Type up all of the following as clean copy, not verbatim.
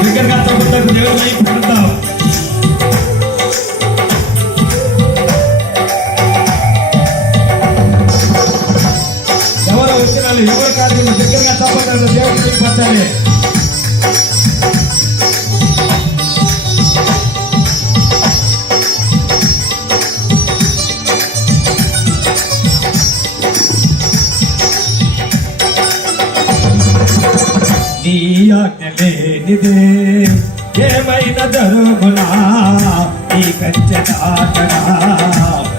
దగ్గరగా తగ్గుతాకు దేవుడి వైపు పెడతాం. ఎవరు వచ్చినాలి ఎవరు కాదు దగ్గరగా తప్పదు దేవుడి వైపు పట్టాలి. నీ ఆజ్ఞ లేనిదే ఏమైనా జరుగునా ఈ కంచె దాటగా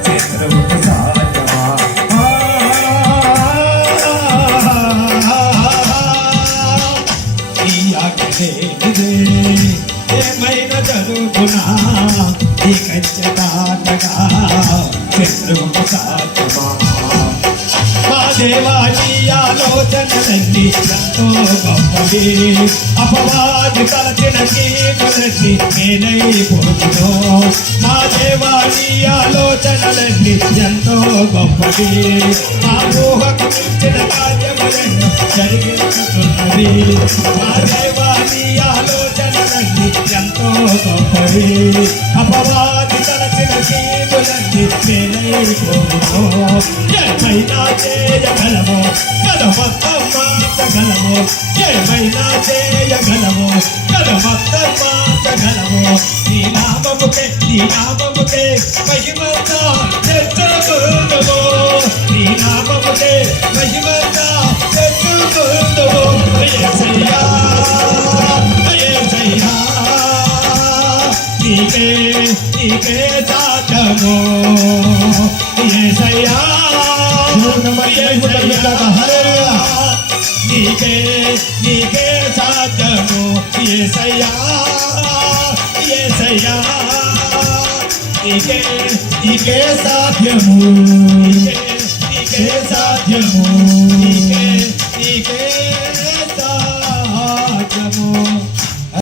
చంద్రుడు సాధ్యమా నీ ఆజ్ఞ లేనిదే ఏమైనా జరుగునా ఈ కంచె దాటగా చంద్రుడు సాధ్యమా దేవా నీ ఆలోచనలన్నీ ఎంతో గొప్పవి అపవాది తలచిన కీడులన్నీ నేనైపోతును మా దేవా నీ ఆలోచనలన్నీ ఎంతో గొప్పవి మా ఊహకు మించిన కార్యములన్నీ జరిగిస్తున్నవి మా దేవా నీ ఆలోచనలన్నీ ఎంతో గొప్పవి అపవాది తలచిన కీడులన్నీ నేనైపోతును ఏమైనా చేయగలము కదమొత్తం మార్చగలము ఏమైనా చేయగలము కదమొత్తం మార్చగలము నీ నామముకే మహిమంతా తెచ్చుకుందుము నీ నామముకే మహిమంతా తెచ్చుకుందుము యేసయ్యా యేసయ్యా నీకే సాధ్యము యేసయ్యా నీకే సాధ్యము యేసయ్యా యేసయ్యా నీకే సాధ్యము నీకే సాధ్యము